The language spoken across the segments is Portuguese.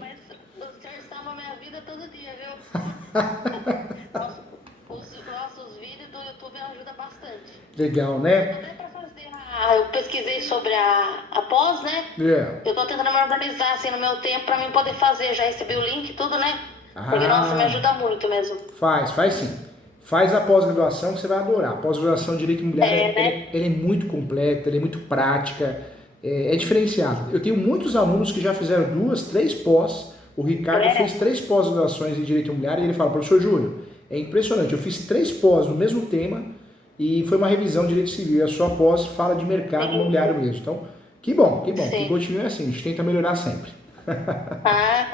Mas o senhor salva a minha vida todo dia, viu? Os nossos vídeos do YouTube ajudam bastante. Legal, Até né? para fazer eu pesquisei sobre a pós, né? É. Eu tô tentando me organizar assim no meu tempo para mim poder fazer. Já recebi o link e tudo, né? Porque, nossa, me Ah, ajuda muito mesmo. faz sim. Faz a pós-graduação que você vai adorar. A pós-graduação de Direito Imobiliário, É, né? ela é muito completa, ela é muito prática, é diferenciada. Eu tenho muitos alunos que já fizeram 2, 3 pós. O Ricardo fez É, 3 pós-graduações em Direito Imobiliário e ele fala, professor Júlio, é impressionante, eu fiz 3 pós no mesmo tema e foi uma revisão de Direito Civil. E a sua pós fala de mercado imobiliário sim, mesmo. Então, que bom, que sim. continue assim. A gente tenta melhorar sempre. Ah,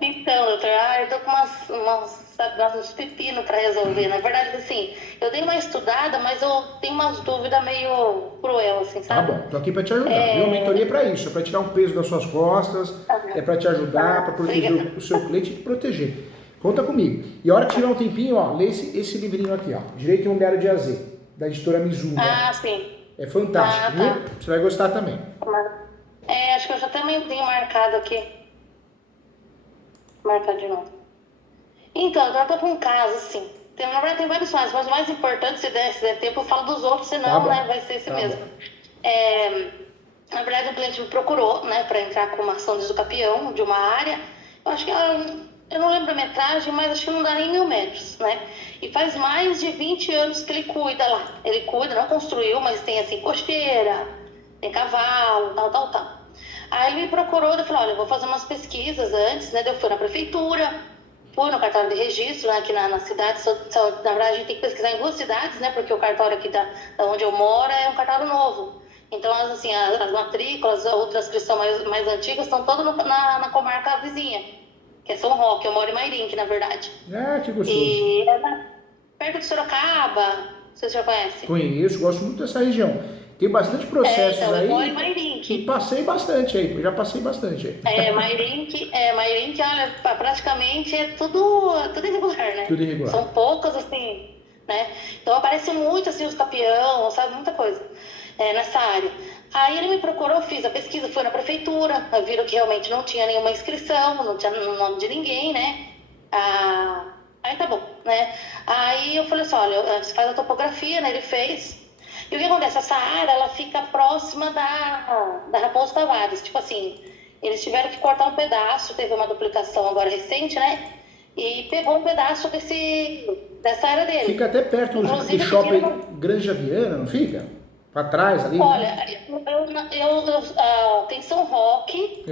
então, doutor, eu tô com sabe, uns pepinos para resolver. Na verdade, assim, eu dei uma estudada, mas eu tenho umas dúvidas meio cruel, assim, Tá sabe? bom, tô aqui para te ajudar, viu? A mentoria é É... para isso, é para tirar um peso das suas costas, é para te ajudar, para proteger Obrigada. o seu cliente e te proteger. Conta comigo. E a hora que tiver um tempinho, ó, lê esse livrinho aqui, ó, Direito Imobiliário de AZ, da editora Mizuno, Ah, ó. sim. É fantástico, Ah, viu? tá. Você vai gostar também. Acho que eu já também tenho marcado aqui. Marcar de novo. Então, agora eu tô com um caso, assim. Na verdade, tem vários mais, mas o mais importante, se der tempo, eu falo dos outros, Tá senão, né, bom, vai ser esse tá mesmo. bom. É, na verdade, o cliente me procurou, né, para entrar com uma ação de usucapião de uma área. Eu acho que eu não lembro a metragem, mas acho que não dá nem 1.000 metros, né? E faz mais de 20 anos que ele cuida lá. Ele cuida, não construiu, mas tem assim, costeira, tem cavalo, tal. Aí ele me procurou, eu falei, olha, eu vou fazer umas pesquisas antes, né? Eu fui na prefeitura, fui no cartório de registro, né, aqui na cidade. Na verdade, a gente tem que pesquisar em 2 cidades, né? Porque o cartório aqui da onde eu moro é um cartório novo. Então, assim, as matrículas, outras que são mais antigas, estão todas na comarca vizinha, que é São Roque. Eu moro em Mairink, na verdade. Ah, que gostoso. E é perto de Sorocaba, você já conhece? Conheço, gosto muito dessa região. Tem bastante processos Então, eu moro em aí e Mairink. passei bastante aí, já passei bastante aí. Mairink, olha, praticamente é tudo irregular, né? Tudo irregular. São poucas, assim, né? Então aparece muito, assim, os capião, sabe? Muita coisa nessa área. Aí ele me procurou, fiz a pesquisa, fui na prefeitura, viram que realmente não tinha nenhuma inscrição, não tinha nome de ninguém, né? Aí tá bom, né? Aí eu falei assim, olha, você faz a topografia, né? Ele fez. E o que acontece? Essa área, ela fica próxima da Raposo Tavares. Tipo assim, eles tiveram que cortar um pedaço, teve uma duplicação agora recente, né? E pegou um pedaço dessa área Fica dele. até perto do Inclusive, shopping Granja Viana, não fica? Pra trás ali, né? olha, tem São Roque.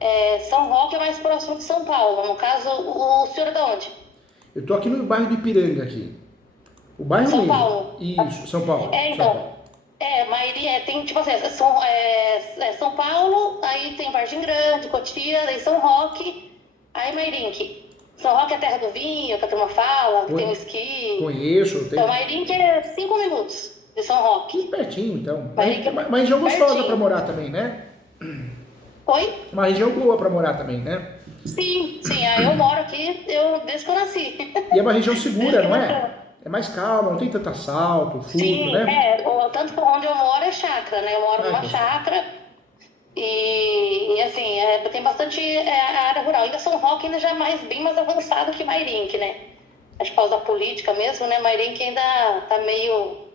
É. São Roque é mais próximo de São Paulo. No caso, o senhor é de onde? Eu tô aqui no bairro do Ipiranga aqui. O bairro São mesmo. Paulo. Isso, São Paulo. São Então, Paulo. Mairi, tem tipo assim, São Paulo, aí tem Vargem Grande, Cotia, aí São Roque, aí Mairink. São Roque é a terra do vinho, que a turma fala, que tem o esqui. Conheço, Então, tem Mairink é 5 minutos de São tudo Roque. pertinho, então. Mairink é Uma região gostosa pra pertinho. morar também, né? Oi? Uma região boa pra morar também, né? Sim, aí eu moro aqui desde que eu nasci. E é uma região segura, Desde que não eu é? nasci. É mais calma, não tem tanto assalto, furto, Sim, né? tanto que onde eu moro é chácara, né? Eu moro Ai, numa gostoso. chácara e assim, tem bastante área rural. Ainda São Roque ainda já é bem mais avançado que Mairink, né? Acho que por causa da política mesmo, né? Mairink ainda tá meio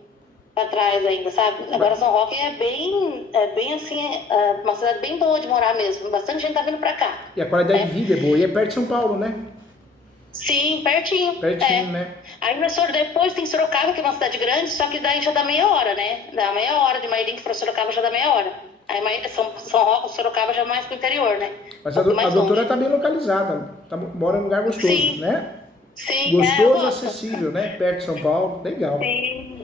pra trás ainda, sabe? Agora São Roque é bem assim, uma cidade bem boa de morar mesmo. Bastante gente tá vindo pra cá, E a qualidade de né? vida é boa. E é perto de São Paulo, né? Sim, pertinho, Pertinho, é. né? Aí depois tem Sorocaba, que é uma cidade grande, só que daí já dá meia hora, né? Dá meia hora de Mairink para Sorocaba, já dá meia hora. Aí São Roque, Sorocaba já é mais pro interior, né? Um Mas pouquinho a mais doutora longe. tá bem localizada. Mora num lugar gostoso, Sim, né? sim, eu Gostoso, gosto. acessível, né? Perto de São Paulo. Legal. Sim,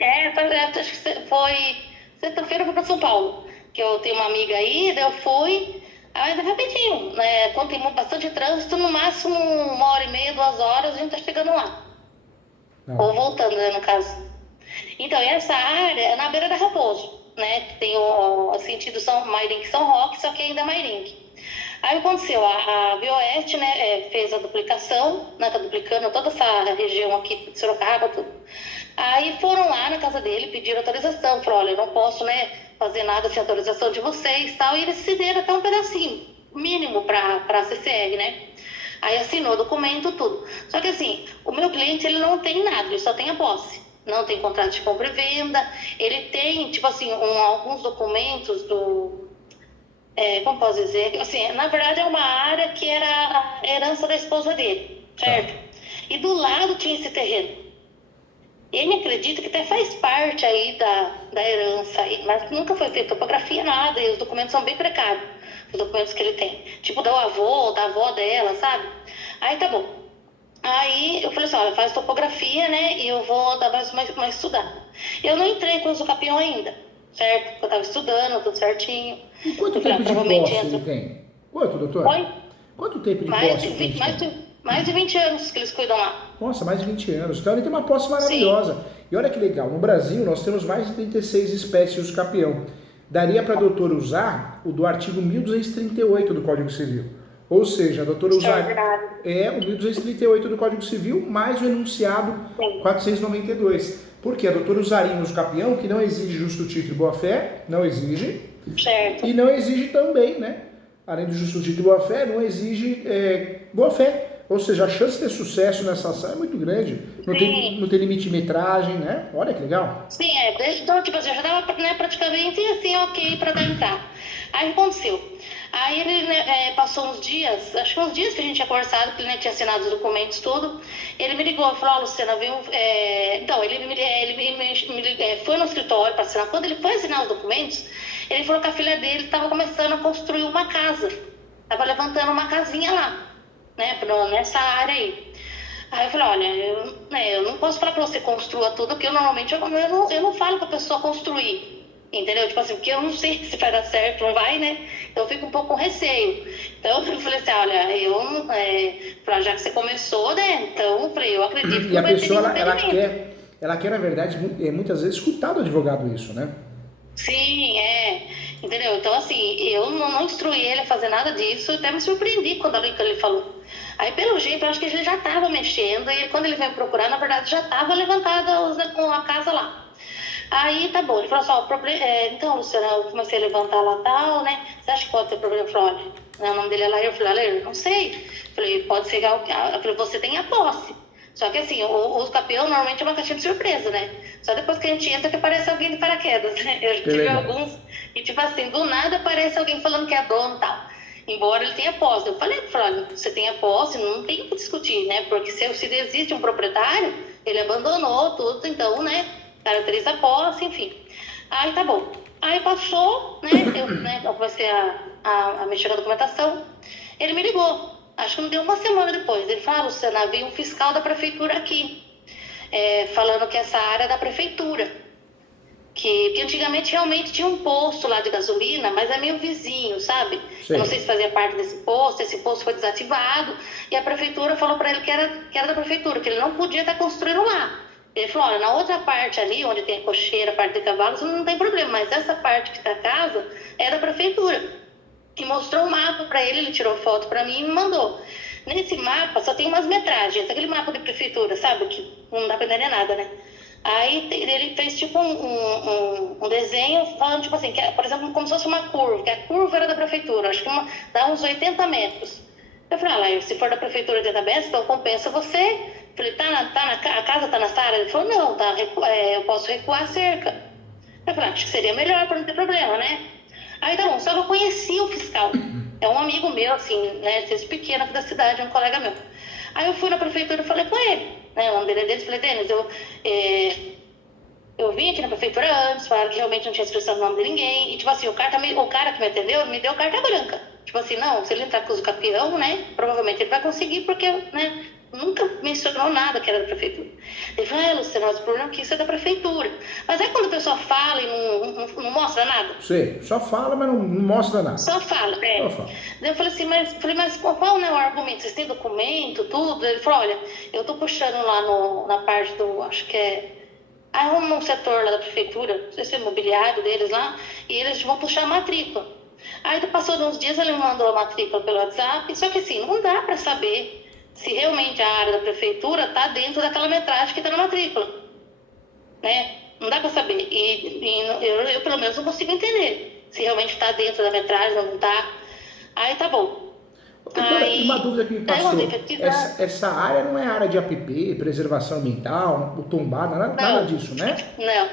acho que foi sexta-feira eu fui para São Paulo, que eu tenho uma amiga aí, daí eu fui, mas é rapidinho, né? Quando tem bastante trânsito, no máximo 1h30, 2 horas, a gente tá chegando lá. Ou Não. voltando, né, no caso. Então, essa área é na beira da Raposo, né? Que tem o sentido Mairink São Roque, só que ainda é Mairink. Aí aconteceu, a Bioeste, né, fez a duplicação, né, tá duplicando toda essa região aqui de Sorocaba, tudo. Aí foram lá na casa dele, pediram autorização, falaram, olha, eu não posso, né, fazer nada sem autorização de vocês, tal, e eles cederam até um pedacinho. mínimo para a CCR, né? Aí assinou o documento, tudo. Só que assim, o meu cliente, ele não tem nada, ele só tem a posse. Não tem contrato de compra e venda. Ele tem, tipo assim, alguns documentos como posso dizer? Assim, na verdade é uma área que era a herança da esposa dele, certo? E do lado tinha esse terreno. Ele acredita que até faz parte aí da herança, mas nunca foi feita topografia, nada, e os documentos são bem precários, os documentos que ele tem. Tipo, do avô, da avó dela, sabe? Aí tá bom. Aí eu falei assim, olha, faz topografia, né, e eu vou dar mais uma estudada. Eu não entrei com o Usucapião ainda, certo? Porque eu tava estudando, tudo certinho. E quanto Eu falei, tempo de provavelmente posse entra. ele tem? Quanto, doutor? Oi? Quanto tempo de Mais posse de, o cliente tem? mais de 20 anos que eles cuidam lá. Nossa, mais de 20 anos. Então ele tem uma posse Sim. maravilhosa. E olha que legal, no Brasil nós temos mais de 36 espécies de usucapião. Daria para a doutora usar o do artigo 1238 do Código Civil. Ou seja, a doutora usaria o 1238 do Código Civil mais o enunciado 492. Porque a doutora usaria um usucapião que não exige justo título e boa-fé, não exige. Certo. E não exige também, né? Além do justo título e boa-fé, não exige boa-fé. Ou seja, a chance de ter sucesso nessa ação é muito grande. Não tem limite de metragem, né? Olha que legal. Sim, então, tipo assim, eu já tava, né, praticamente assim, ok, pra entrar. Aí aconteceu. Aí ele, né, passou uns dias, acho que uns dias que a gente tinha conversado, que ele, né, tinha assinado os documentos, tudo. Ele me ligou e falou, Luciana, viu? Então, foi no escritório para assinar. Quando ele foi assinar os documentos, ele falou que a filha dele estava começando a construir uma casa. Estava levantando uma casinha lá, né, nessa área aí. Aí eu falei, olha, eu não posso falar pra você construa tudo, porque normalmente eu não falo pra pessoa construir, entendeu? Tipo assim, porque eu não sei se vai dar certo, não vai, né? Então eu fico um pouco com receio. Então eu falei assim, olha, já que você começou, né? Então eu falei, eu acredito que E não a vai ter pessoa, nenhum ela quer, na verdade, muitas vezes escutar do advogado isso, né? Sim, entendeu? Então, assim, eu não instruí ele a fazer nada disso, até me surpreendi quando ele falou. Aí, pelo jeito, eu acho que ele já estava mexendo, e quando ele veio procurar, na verdade, já estava levantada com a casa lá. Aí, tá bom, ele falou assim, então, Luciana, eu comecei a levantar lá tal, né? Você acha que pode ter problema? Eu falei, olha, o nome dele é Lair. Eu falei, eu não sei. Eu falei, pode ser que você tenha a posse. Só que assim, o campeão normalmente é uma caixinha de surpresa, né? Só depois que a gente entra que aparece alguém de paraquedas, né? Eu tive alguns, e tipo assim, do nada aparece alguém falando que é dono e tal. Embora ele tenha posse. Eu falei, olha, você tem a posse, não tem o que discutir, né? Porque se existe um proprietário, ele abandonou tudo, então, né? Caracteriza a posse, enfim. Aí tá bom. Aí passou, eu comecei a mexer na documentação. Ele me ligou. Acho que não deu uma semana depois. Ele falou, Luciana, veio um fiscal da prefeitura aqui, falando que essa área é da prefeitura. Que antigamente realmente tinha um posto lá de gasolina, mas é meio vizinho, sabe? Sim. Eu não sei se fazia parte desse posto, esse posto foi desativado, e a prefeitura falou para ele que era da prefeitura, que ele não podia estar construindo lá. Ele falou, olha, na outra parte ali, onde tem a cocheira, a parte de cavalos, não tem problema, mas essa parte que está a casa é da prefeitura. E mostrou um mapa para ele, ele tirou foto para mim e me mandou. Nesse mapa só tem umas metragens, aquele mapa de prefeitura, sabe? Que não dá para entender nada, né? Aí ele fez tipo um desenho falando, tipo assim, por exemplo, como se fosse uma curva, que a curva era da prefeitura, acho que dá uns 80 metros. Eu falei, se for da prefeitura 80 metros, então compensa você. Eu falei, a casa tá nessa área? Ele falou, não, eu posso recuar a cerca. Eu falei, acho que seria melhor para não ter problema, né? Aí tá bom, só que eu conheci o fiscal. É um amigo meu, assim, né, desde pequeno aqui da cidade, um colega meu. Aí eu fui na prefeitura e falei com ele, né, o nome dele é Denis, falei, Denis, eu vim aqui na prefeitura antes, falaram que realmente não tinha inscrição no nome de ninguém, e tipo assim, o cara que me atendeu me deu carta branca. Tipo assim, não, se ele entrar com o campeão, né, provavelmente ele vai conseguir, porque, né, nunca mencionou nada que era da prefeitura. Ele falou, Luciano, mas o problema é que isso é da prefeitura. Mas aí quando a pessoa fala e não mostra nada? Sei, só fala, mas não mostra nada. Só fala, Só fala. Daí eu falei assim, mas qual é o argumento? Vocês têm documento, tudo? Ele falou, olha, eu tô puxando lá na parte do, acho que um setor lá da prefeitura, não sei se é imobiliário deles lá, e eles vão puxar a matrícula. Aí passou de uns dias, ele me mandou a matrícula pelo WhatsApp, só que assim, não dá para saber se realmente a área da prefeitura está dentro daquela metragem que está na matrícula, né? Não dá para saber. E eu, pelo menos, não consigo entender se realmente está dentro da metragem ou não está. Aí tá bom. Doutora, e uma dúvida que me Aí eu passou, andei pesquisar. essa área não é área de APP, preservação ambiental, o tombado, nada Não, disso, né? não,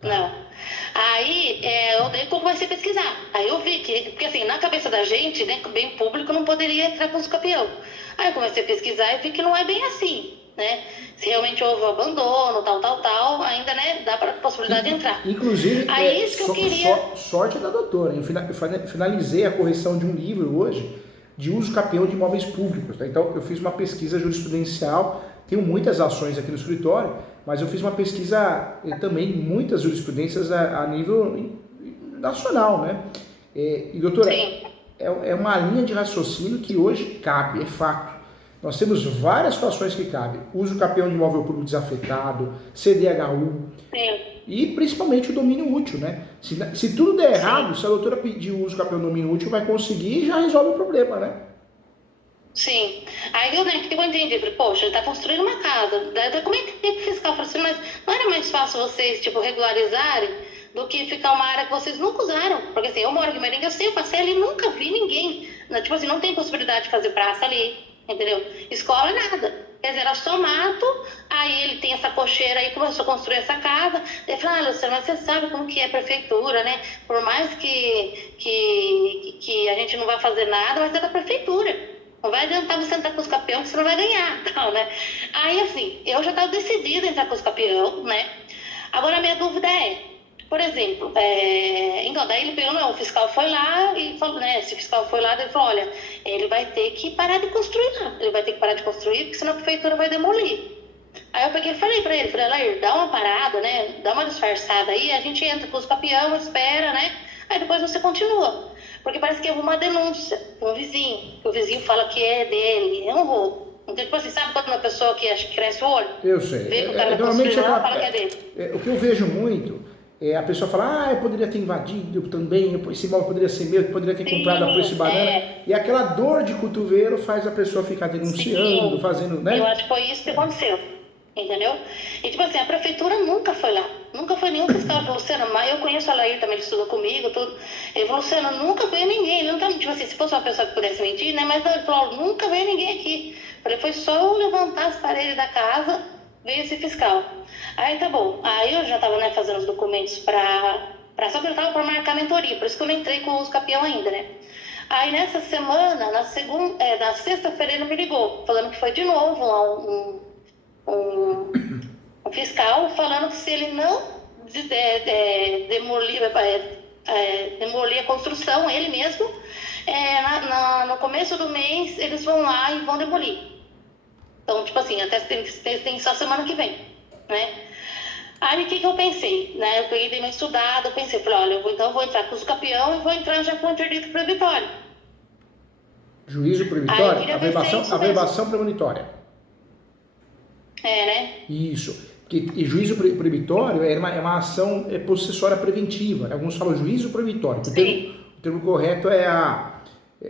Tá. não. Aí eu comecei a pesquisar. Aí eu vi que, porque assim, na cabeça da gente, né, bem público não poderia entrar com os campeão. Aí eu comecei a pesquisar e vi que não é bem assim, né? Se realmente houve um abandono, tal, ainda, né, dá para possibilidade de entrar. Inclusive, Aí isso que eu queria. sorte da doutora. Eu finalizei a correção de um livro hoje de uso capião de imóveis públicos. Tá? Então, eu fiz uma pesquisa jurisprudencial, tenho muitas ações aqui no escritório, mas eu fiz uma pesquisa também, muitas jurisprudências a nível nacional, né? E doutora, Sim, é uma linha de raciocínio que hoje cabe, é fato. Nós temos várias situações que cabem. Uso capião de imóvel público desafetado, CDHU sim. e principalmente o domínio útil, né? Se tudo der errado, se a doutora pedir o uso capião do domínio útil, vai conseguir e já resolve o problema, né? Sim. Aí eu, né, que eu entendi, falei, poxa, ele tá construindo uma casa. Daí como é que o fiscal falou assim, mas não era mais fácil vocês, tipo, regularizarem do que ficar uma área que vocês nunca usaram? Porque assim, eu moro em Maringa, eu sei, eu passei ali, nunca vi ninguém. Tipo assim, não tem possibilidade de fazer praça ali, entendeu? Escola, nada. Quer dizer, era só mato, aí ele tem essa cocheira aí, começou a construir essa casa. Ele falou, ah, Luciano, mas você sabe como que é a prefeitura, né? Por mais que a gente não vai fazer nada, mas é da prefeitura. Não vai adiantar você entrar com os campeões que você não vai ganhar, tal, né? Aí, assim, eu já estava decidida a entrar com os campeões, né? Agora, a minha dúvida é, por exemplo, então, daí ele pegou, não, o fiscal foi lá e falou, né? Se o fiscal foi lá, ele falou, olha, ele vai ter que parar de construir lá. Ele vai ter que parar de construir, porque senão a prefeitura vai demolir. Aí eu peguei e falei pra ele, Lair, dá uma parada, né? Dá uma disfarçada aí, a gente entra com os campeões, espera, né? Aí depois você continua. Porque parece que houve uma denúncia com um vizinho, que o vizinho fala que é dele, é um roubo. Então, tipo assim, sabe quando uma pessoa que acha que cresce o olho? Eu sei. Vê que o cara tá Normalmente construindo lá, fala que é dele. o que eu vejo muito é a pessoa falar, eu poderia ter invadido também, esse imóvel poderia ser meu, eu poderia ter comprado a preço de Sim, banana. E aquela dor de cotovelo faz a pessoa ficar denunciando, sim. fazendo, Eu né? acho que foi isso que aconteceu. Entendeu? E tipo assim, a prefeitura nunca foi lá. Nunca foi nenhum fiscal. Ele falou, Luciano, mas eu conheço a Lair também, ele estudou comigo, tudo. Ele falou, Luciano, nunca veio ninguém. Ele não tá, tipo assim, se fosse uma pessoa que pudesse mentir, né? Mas não, ele falou, nunca veio ninguém aqui. Eu falei, foi só eu levantar as paredes da casa, veio esse fiscal. Aí tá bom. Aí eu já tava, né, fazendo os documentos só que eu tava pra marcar a mentoria, por isso que eu não entrei com os campeão ainda, né? Aí nessa semana, na sexta-feira ele me ligou, falando que foi de novo lá um fiscal falando que se ele não demolir a construção, ele mesmo, no começo do mês eles vão lá e vão demolir. Então, tipo assim, até tem só semana que vem, né? Aí o que eu pensei, né? Eu peguei, dei uma estudada, eu pensei, falei, olha, então eu vou entrar com os campeão e vou entrar já com o interdito proibitório. Juízo Aí eu proibitório, queria ver se é isso mesmo. averbação premonitória. Né? Isso. E juízo proibitório é uma ação possessória preventiva. Alguns falam juízo proibitório. O termo correto é a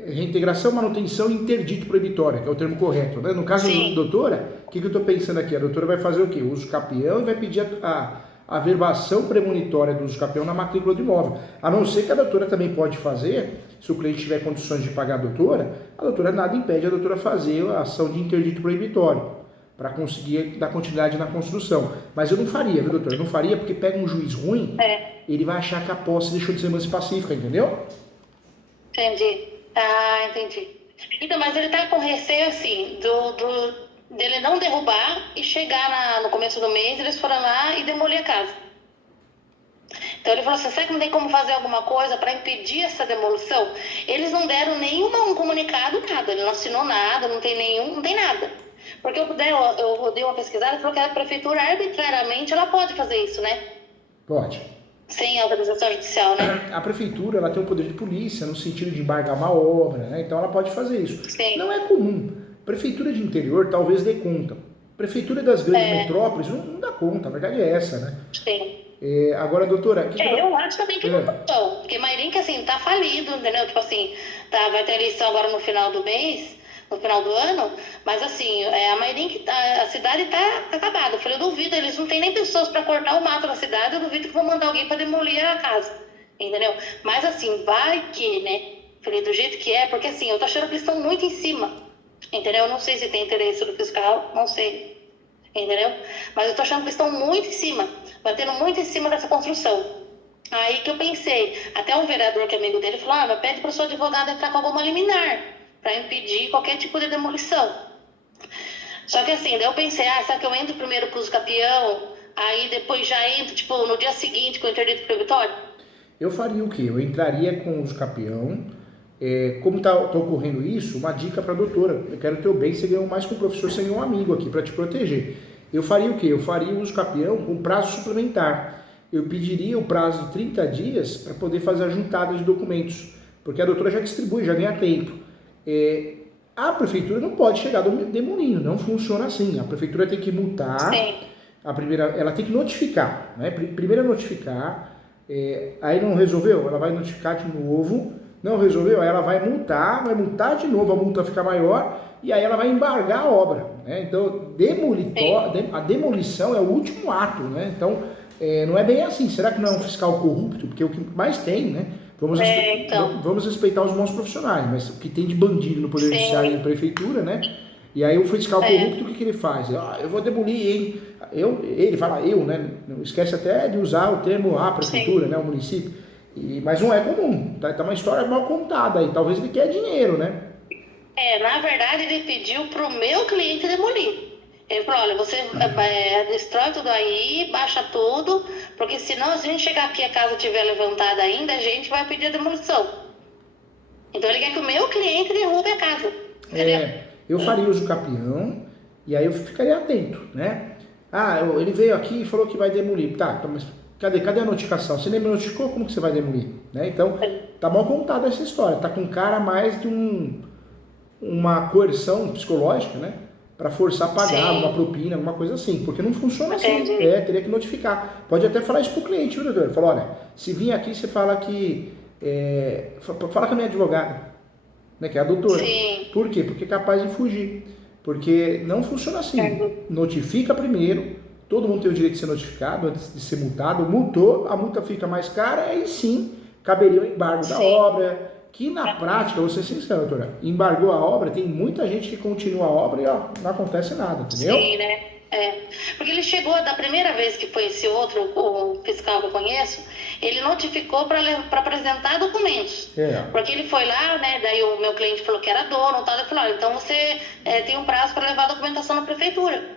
reintegração, manutenção e interdito proibitório, que é o termo correto. Né? No caso da doutora, o que eu estou pensando aqui? A doutora vai fazer o quê? O uso capião e vai pedir a averbação premonitória do uso capião na matrícula do imóvel. A não ser que a doutora também pode fazer, se o cliente tiver condições de pagar a doutora nada impede a doutora fazer a ação de interdito proibitório, para conseguir dar continuidade na construção. Mas eu não faria, viu, doutor? Eu não faria porque pega um juiz ruim, ele vai achar que a posse deixou de ser mais pacífica, entendeu? Entendi. Ah, entendi. Então, mas ele tá com receio, assim, dele não derrubar e chegar no começo do mês, eles foram lá e demolir a casa. Então ele falou assim, será que não tem como fazer alguma coisa para impedir essa demolição? Eles não deram nenhum comunicado, nada. Ele não assinou nada, não tem nada. Porque eu dei uma pesquisada e falou que a prefeitura arbitrariamente ela pode fazer isso, né? Pode. Sem autorização judicial, né? A prefeitura ela tem o poder de polícia no sentido de embargar uma obra, né? Então ela pode fazer isso. Sim. Não é comum. Prefeitura de interior talvez dê conta. Prefeitura das grandes metrópoles não dá conta, a verdade é essa, né? Sim. Agora, doutora... eu acho também que não tô. Porque Mairinque, assim, tá falido, entendeu? Tipo assim, vai ter eleição agora no final do mês, no final do ano, mas assim, a Mairinque, a cidade tá acabada. Eu falei, eu duvido, eles não têm nem pessoas para cortar o mato na cidade, eu duvido que vão mandar alguém para demolir a casa, entendeu? Mas assim, vai que, né? falei, do jeito que é, porque assim, eu tô achando que eles estão muito em cima, entendeu? Eu não sei se tem interesse do fiscal, não sei, entendeu? Mas eu tô achando que eles estão muito em cima, batendo muito em cima dessa construção. Aí que eu pensei, até um vereador que é amigo dele falou, mas pede para o seu advogado entrar com alguma liminar, para impedir qualquer tipo de demolição. Só que assim, daí eu pensei, será que eu entro primeiro para os capião, aí depois já entro, tipo, no dia seguinte com o interdito proibitório? Eu faria o quê? Eu entraria com os capião. Como tá ocorrendo isso, uma dica para a doutora. Eu quero o teu bem, você ganhou mais que um professor, você ganhou um amigo aqui para te proteger. Eu faria o quê? Eu faria o uso capião com prazo suplementar. Eu pediria o prazo de 30 dias para poder fazer a juntada de documentos, porque a doutora já distribui, já ganha tempo. A prefeitura não pode chegar demolindo, não funciona assim. A prefeitura tem que multar, ela tem que notificar, né? Primeiro é notificar, aí não resolveu, ela vai notificar de novo, não resolveu, aí ela vai multar de novo, a multa fica maior, e aí ela vai embargar a obra, né? Então, a demolição é o último ato, né? Então, não é bem assim. Será que não é um fiscal corrupto? Porque o que mais tem, né? Vamos respeitar os bons profissionais, mas o que tem de bandido no Poder Judiciário e na Prefeitura, né? E aí o fiscal corrupto, o que ele faz? Eu vou demolir, hein? Ele fala né? Não esquece até de usar o termo a Prefeitura, né? O município. Mas não é comum. Tá uma história mal contada aí. Talvez ele quer dinheiro, né? Na verdade, ele pediu pro meu cliente demolir. Ele falou, olha, você destrói tudo aí, baixa tudo, porque senão, se a gente chegar aqui e a casa estiver levantada ainda, a gente vai pedir a demolição. Então ele quer que o meu cliente derrube a casa. Eu faria uso capião e aí eu ficaria atento, né? Ele veio aqui e falou que vai demolir. Tá, mas cadê a notificação? Você nem me notificou, como que você vai demolir? Né? Então, tá mal contada essa história. Tá com cara mais de uma coerção psicológica, né? Para forçar a pagar uma propina, alguma coisa assim, porque não funciona assim. Teria que notificar. Pode até falar isso pro cliente, viu, doutor? Fala, olha, se vir aqui, você fala que... fala com a minha advogada, né, que é a doutora. Por quê? Porque é capaz de fugir. Porque não funciona assim. Notifica primeiro, todo mundo tem o direito de ser notificado antes de ser multado. Multou, a multa fica mais cara, aí sim caberia o embargo da obra. Que na prática, vou ser sincero, doutora, embargou a obra, tem muita gente que continua a obra e não acontece nada, entendeu? Sim, né? Porque ele chegou, da primeira vez que foi esse outro, o fiscal que eu conheço, ele notificou para apresentar documentos. Porque ele foi lá, né? Daí o meu cliente falou que era dono, tal, ele falou, então você tem um prazo para levar a documentação na prefeitura.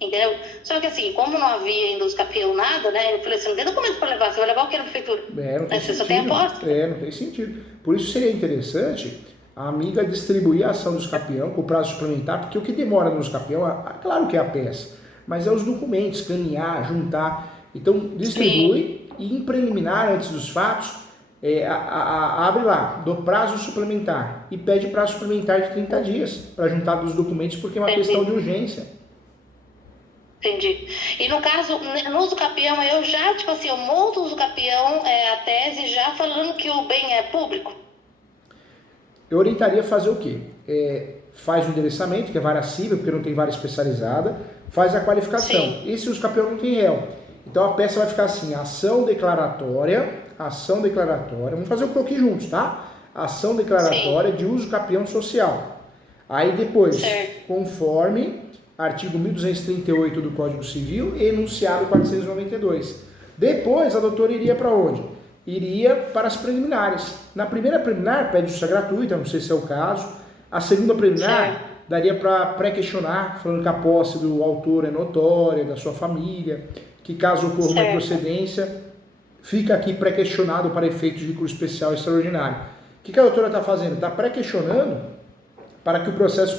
Entendeu? Só que assim, como não havia ainda os capião nada, né? Eu falei assim, não tem documento para levar, você vai levar o que na prefeitura? Não tem você sentido. Só tem aposta. Não tem sentido. Por isso seria interessante a amiga distribuir a ação dos capião com prazo suplementar, porque o que demora nos capião, claro que é a peça, mas é os documentos, escanear, juntar. Então distribui e em preliminar, antes dos fatos, abre lá, do prazo suplementar e pede prazo suplementar de 30 dias para juntar dos documentos, porque é uma questão de urgência. Entendi. E no caso, no uso capião, eu já, eu monto o uso capião, a tese já falando que o bem é público? Eu orientaria a fazer o quê? Faz o endereçamento, que é vara civil, porque não tem vara especializada, faz a qualificação. E se o uso capião não tem réu? Então a peça vai ficar assim, ação declaratória, vamos fazer o croquis juntos, tá? Ação declaratória de uso capião social. Aí depois, conforme artigo 1238 do Código Civil e enunciado 492. Depois a doutora iria para onde? Iria para as preliminares. Na primeira preliminar pede justiça gratuita, não sei se é o caso. A segunda preliminar daria para pré-questionar, falando que a posse do autor é notória, da sua família, que caso ocorra uma improcedência, fica aqui pré-questionado para efeitos de recurso especial extraordinário. O que a doutora está fazendo? Está pré-questionando para que o processo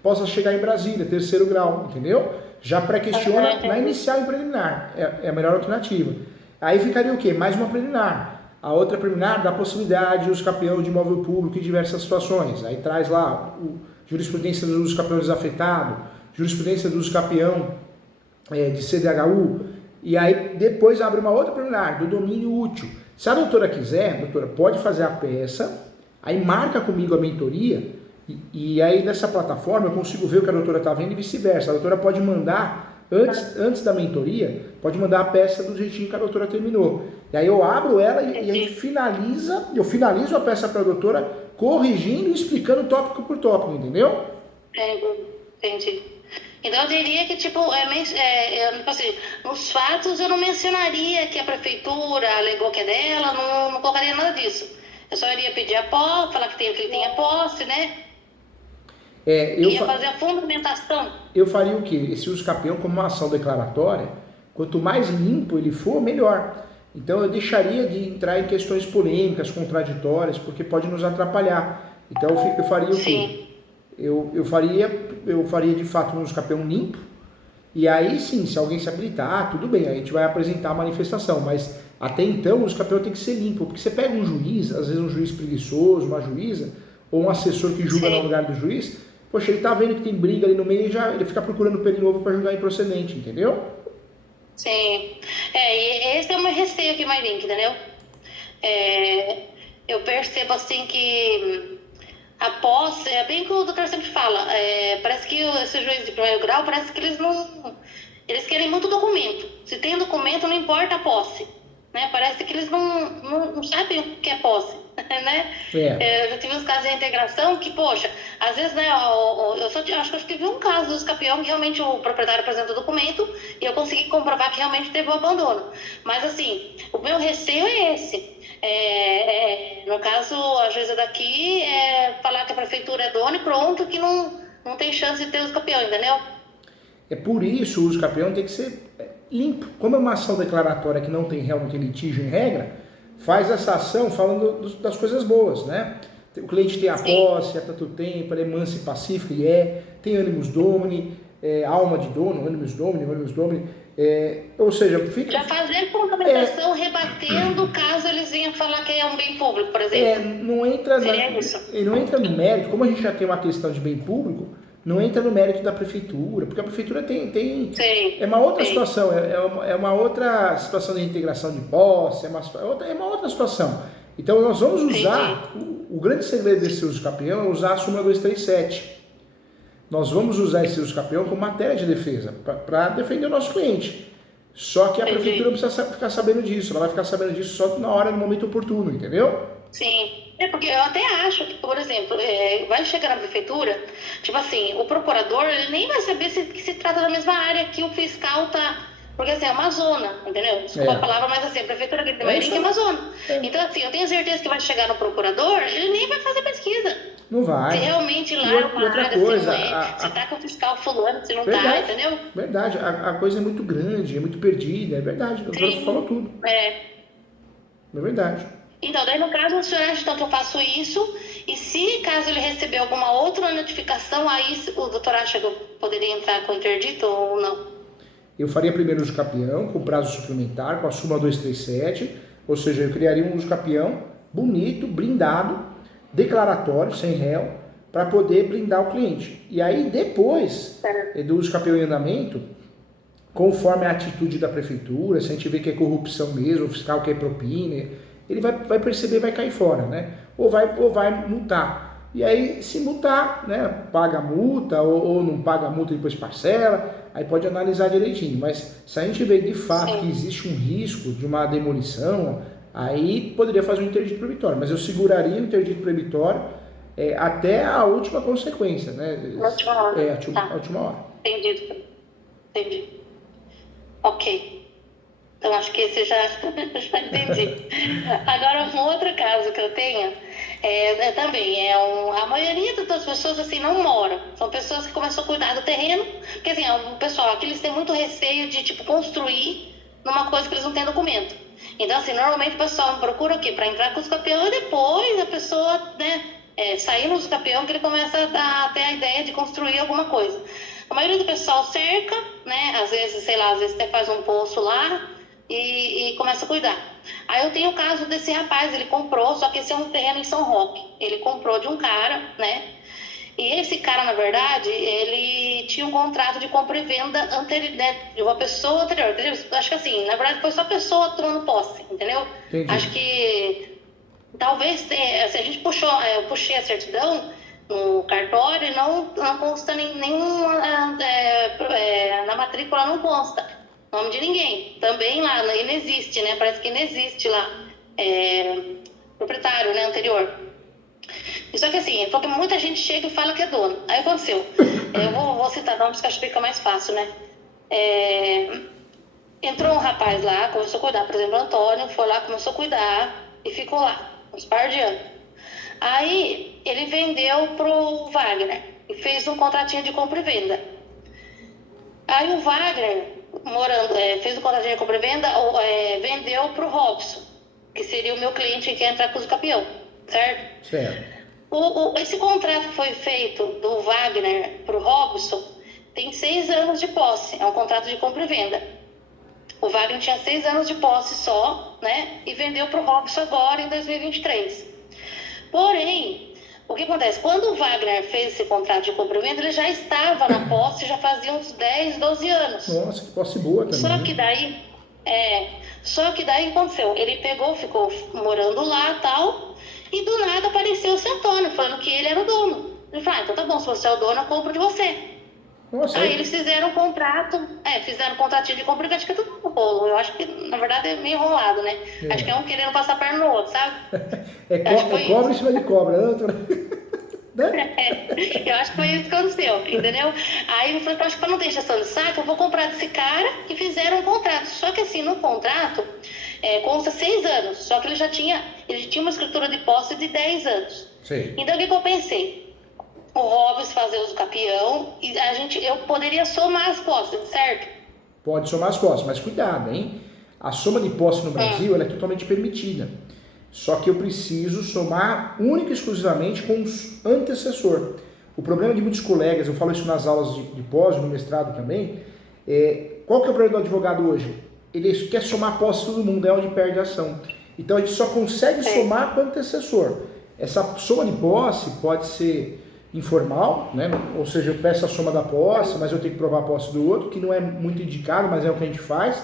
possa chegar em Brasília, terceiro grau, entendeu? Já pré-questiona na inicial e preliminar, é a melhor alternativa. Aí ficaria o quê? Mais uma preliminar. A outra preliminar dá a possibilidade de uso capião de imóvel público em diversas situações. Aí traz lá jurisprudência do uso capião desafetado, jurisprudência do uso capião de CDHU, e aí depois abre uma outra preliminar, do domínio útil. Se a doutora quiser, a doutora pode fazer a peça, aí marca comigo a mentoria, e aí nessa plataforma eu consigo ver o que a doutora está vendo e vice-versa. A doutora pode mandar, antes da mentoria, pode mandar a peça do jeitinho que a doutora terminou. E aí eu abro ela e a gente finaliza, eu finalizo a peça para a doutora, corrigindo e explicando tópico por tópico, entendeu? Entendi. Então eu diria que, tipo, tipo assim, nos fatos eu não mencionaria que a prefeitura alegou que é dela, não colocaria nada disso. Eu só iria pedir a posse, falar que ele tem a posse, né? Ia fazer a fundamentação. Eu faria o quê? Esse uso capião como uma ação declaratória, quanto mais limpo ele for, melhor. Então eu deixaria de entrar em questões polêmicas, contraditórias, porque pode nos atrapalhar. Então eu faria o quê? Eu faria de fato um uso capião limpo, e aí sim, se alguém se habilitar, tudo bem, a gente vai apresentar a manifestação, mas até então o uso capião tem que ser limpo, porque você pega um juiz, às vezes um juiz preguiçoso, uma juíza, ou um assessor que julga no lugar do juiz, poxa, ele tá vendo que tem briga ali no meio e ele fica procurando pelo novo para julgar improcedente, entendeu? Sim. E esse é o meu receio aqui, Mairink, entendeu? Eu percebo assim que a posse, é bem o que o doutor sempre fala, parece que esse juiz de primeiro grau, parece que eles querem muito documento. Se tem documento, não importa a posse, né? Parece que eles não sabem o que é posse, né? Eu já tive uns casos de integração que, poxa, às vezes, né, acho que eu tive um caso dos campeão que realmente o proprietário apresentou o documento e eu consegui comprovar que realmente teve o abandono. Mas, assim, o meu receio é esse. No caso, a juíza daqui falar que a prefeitura é dona e pronto, que não tem chance de ter os campeões, entendeu? É por isso o uso capião tem que ser limpo. Como é uma ação declaratória que não tem réu, não tem litígio em regra, faz essa ação falando das coisas boas, né? O cliente tem a posse, há tanto tempo, ele é manso e pacífico, tem ânimos domini, alma de dono, ânimos domini, ou seja, fica... Já fazer fundamentação rebatendo caso eles venham falar que é um bem público, por exemplo. Não entra no mérito, como a gente já tem uma questão de bem público, não entra no mérito da prefeitura, porque a prefeitura tem é uma outra situação, é uma outra situação de integração de posse, é uma outra situação. Então nós vamos usar, o grande segredo desse uso capião é usar a súmula 237. Nós vamos usar esse uso capião como matéria de defesa, para defender o nosso cliente. Só que a prefeitura não precisa ficar sabendo disso, ela vai ficar sabendo disso só na hora, no momento oportuno, entendeu? Sim. Porque eu até acho que, por exemplo, vai chegar na prefeitura, tipo assim, o procurador ele nem vai saber que se trata da mesma área que o fiscal tá. Porque assim, é uma zona, entendeu? Desculpa a palavra, mas assim, a prefeitura aqui de Mairink é uma zona. Então, assim, eu tenho certeza que vai chegar no procurador, ele nem vai fazer pesquisa. Não vai. Se realmente lá é uma área, coisa, se tá com o fiscal fulano, se não tá, entendeu? Verdade, a coisa é muito grande, é muito perdida, é verdade. O doutor falou tudo. É verdade. Então, daí no caso, o senhor acha então, que eu faço isso, e se caso ele receber alguma outra notificação, aí o doutor acha que eu poderia entrar com interdito ou não? Eu faria primeiro o uso capião, com prazo suplementar, com a súmula 237, ou seja, eu criaria um uso capião bonito, blindado, declaratório, sem réu, para poder blindar o cliente. E aí depois do uso capião em andamento, conforme a atitude da prefeitura, se a gente vê que é corrupção mesmo, o fiscal quer propina, ele vai perceber, vai cair fora, né? Ou vai multar. E aí, se multar, né, paga a multa ou não paga a multa e depois parcela, aí pode analisar direitinho. Mas se a gente vê de fato que existe um risco de uma demolição, aí poderia fazer um interdito proibitório. Mas eu seguraria o interdito proibitório até a última consequência, né? A última hora. A última hora. Entendi. Ok. Então, acho que esse já entendi. Agora, um outro caso que eu tenho, também, a maioria das pessoas, assim, não moram. São pessoas que começam a cuidar do terreno, porque, assim, o pessoal aqui, eles têm muito receio de, tipo, construir numa coisa que eles não têm documento. Então, assim, normalmente o pessoal procura o quê? Para entrar com os campeões, e depois a pessoa, né, sair nos campeões, que ele começa a ter a ideia de construir alguma coisa. A maioria do pessoal cerca, né, às vezes até faz um poço lá, e começa a cuidar. Aí eu tenho o caso desse rapaz, ele comprou, só que esse é um terreno em São Roque. Ele comprou de um cara, né? E esse cara, na verdade, ele tinha um contrato de compra e venda anterior, né, de uma pessoa anterior. Entendeu? Acho que assim, na verdade foi só a pessoa tomando posse, entendeu? Entendi. Acho que talvez, se a gente eu puxei a certidão no cartório e não consta nenhuma, na matrícula não consta. nome de ninguém. Também lá, não existe, né? Parece que não existe lá proprietário, né, anterior. Só que assim, porque muita gente chega e fala que é dono. Aí aconteceu. Eu vou citar nomes que acho que fica mais fácil, né? Entrou um rapaz lá, começou a cuidar. Por exemplo, o Antônio foi lá, começou a cuidar e ficou lá, uns par de anos. Aí ele vendeu pro Wagner e fez um contratinho de compra e venda. Aí o Wagner, fez um contratinho de compra e venda, vendeu pro Robson, que seria o meu cliente que quer entrar com o campeão, certo? Certo. Esse contrato que foi feito do Wagner pro Robson tem 6 anos de posse, é um contrato de compra e venda. O Wagner tinha 6 anos de posse só, né? E vendeu pro Robson agora em 2023. Porém, o que acontece? Quando o Wagner fez esse contrato de compra e venda, ele já estava na posse, já fazia uns 10, 12 anos. Nossa, que posse boa também. Só que daí aconteceu, ele pegou, ficou morando lá e tal, e do nada apareceu o seu Antônio, falando que ele era o dono. Ele falou, então tá bom, se você é o dono, eu compro de você. Nossa, aí eles fizeram um contrato, fizeram um contratinho de compra e venda, acho que é tudo um rolo. Eu acho que, na verdade, é meio enrolado, né? Acho que é um querendo passar a perna no outro, sabe? Cobra em cima de cobra, né, doutora? Eu acho que foi isso que aconteceu, entendeu? Aí ele falou, acho que pra não ter injeção de saco, eu vou comprar desse cara, e fizeram um contrato. Só que assim, no contrato, consta 6 anos, só que ele tinha uma escritura de posse de 10 anos. Sim. Então o que eu pensei? O Robson fazer uso campeão e eu poderia somar as posses, certo? Pode somar as posses, mas cuidado, hein? A soma de posse no Brasil ela é totalmente permitida. Só que eu preciso somar única e exclusivamente com o antecessor. O problema de muitos colegas, eu falo isso nas aulas de pós, no mestrado também, qual que é o problema do advogado hoje? Ele quer somar posse de todo mundo, é onde perde a ação. Então a gente só consegue somar com o antecessor. Essa soma de posse pode ser informal, né? Ou seja, eu peço a soma da posse, mas eu tenho que provar a posse do outro, que não é muito indicado, mas é o que a gente faz.